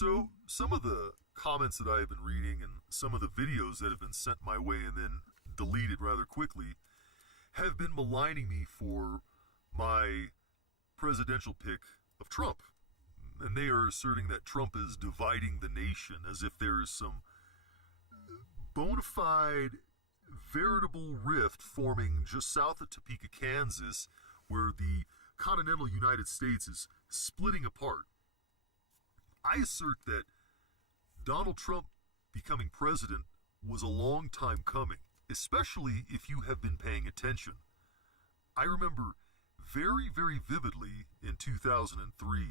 So, some of the comments that I have been reading and some of the videos that have been sent my way and then deleted rather quickly have been maligning me for my presidential pick of Trump. And they are asserting that Trump is dividing the nation, as if there is some bona fide, veritable rift forming just south of Topeka, Kansas, where the continental United States is splitting apart. I assert that Donald Trump becoming president was a long time coming, especially if you have been paying attention. I remember very, very vividly in 2003,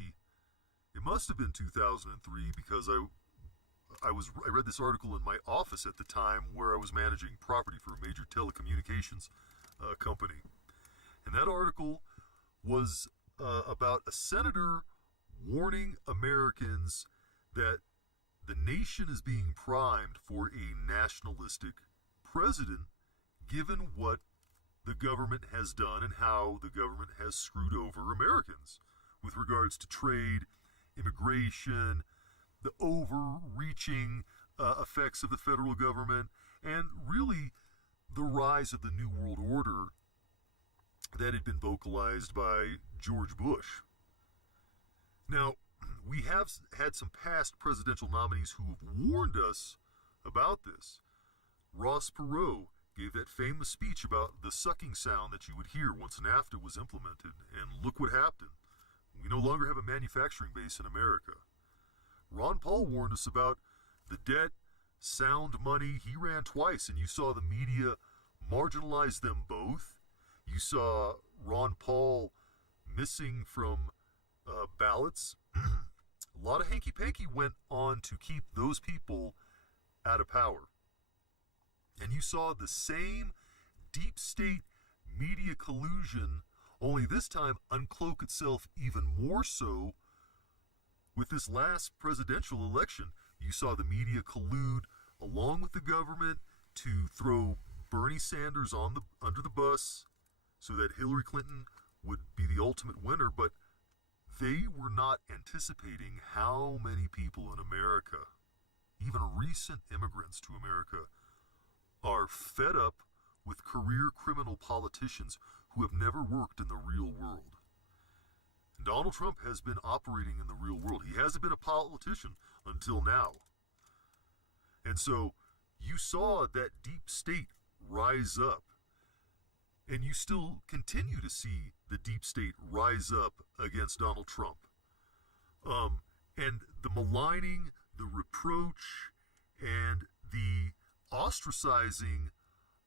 it must have been 2003 because I read this article in my office at the time where I was managing property for a major telecommunications company. And that article was about a senator warning Americans that the nation is being primed for a nationalistic president given what the government has done and how the government has screwed over Americans with regards to trade, immigration, the overreaching effects of the federal government, and really the rise of the New World Order that had been vocalized by George Bush. Now, we have had some past presidential nominees who have warned us about this. Ross Perot gave that famous speech about the sucking sound that you would hear once NAFTA was implemented, and look what happened. We no longer have a manufacturing base in America. Ron Paul warned us about the debt, sound money. He ran twice, and you saw the media marginalize them both. You saw Ron Paul missing from ballots. A lot of hanky-panky went on to keep those people out of power. And you saw the same deep state media collusion, only this time uncloak itself even more so with this last presidential election. You saw the media collude along with the government to throw Bernie Sanders under the bus so that Hillary Clinton would be the ultimate winner, but they were not anticipating how many people in America, even recent immigrants to America, are fed up with career criminal politicians who have never worked in the real world. And Donald Trump has been operating in the real world. He hasn't been a politician until now. And so you saw that deep state rise up. And you still continue to see the deep state rise up against Donald Trump. And the maligning, the reproach, and the ostracizing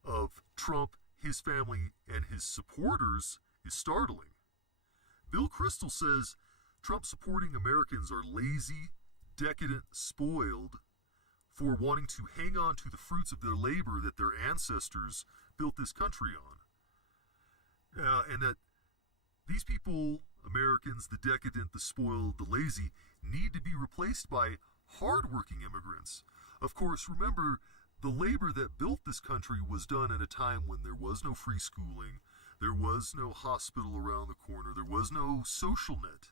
of Trump, his family, and his supporters is startling. Bill Kristol says Trump supporting Americans are lazy, decadent, spoiled for wanting to hang on to the fruits of their labor that their ancestors built this country on. And that these people, Americans, the decadent, the spoiled, the lazy, need to be replaced by hardworking immigrants. Of course, remember, the labor that built this country was done at a time when there was no free schooling, there was no hospital around the corner, there was no social net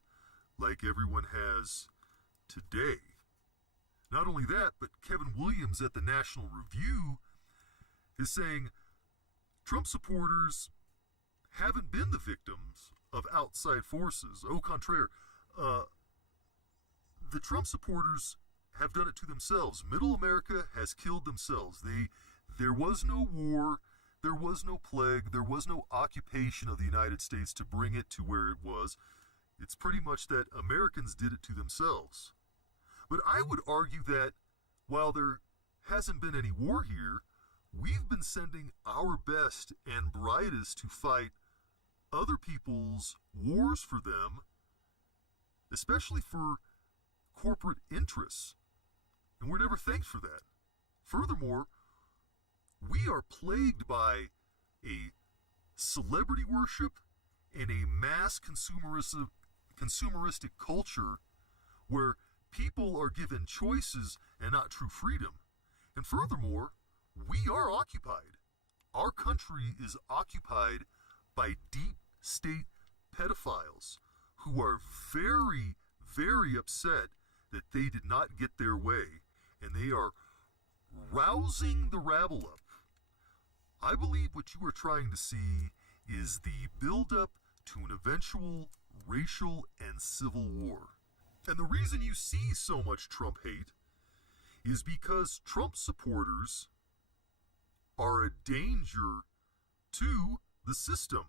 like everyone has today. Not only that, but Kevin Williams at the National Review is saying Trump supporters haven't been the victims of outside forces. Au contraire, the Trump supporters have done it to themselves. Middle America has killed themselves. There was no war, there was no plague, there was no occupation of the United States to bring it to where it was. It's pretty much that Americans did it to themselves. But I would argue that while there hasn't been any war here, we've been sending our best and brightest to fight other people's wars for them, especially for corporate interests. And we're never thanked for that. Furthermore, we are plagued by a celebrity worship and a mass consumeristic culture where people are given choices and not true freedom. And furthermore, we are occupied. Our country is occupied by deep state pedophiles who are very, very upset that they did not get their way, and they are rousing the rabble up. I believe what you are trying to see is the build-up to an eventual racial and civil war. And the reason you see so much Trump hate is because Trump supporters are a danger to the system.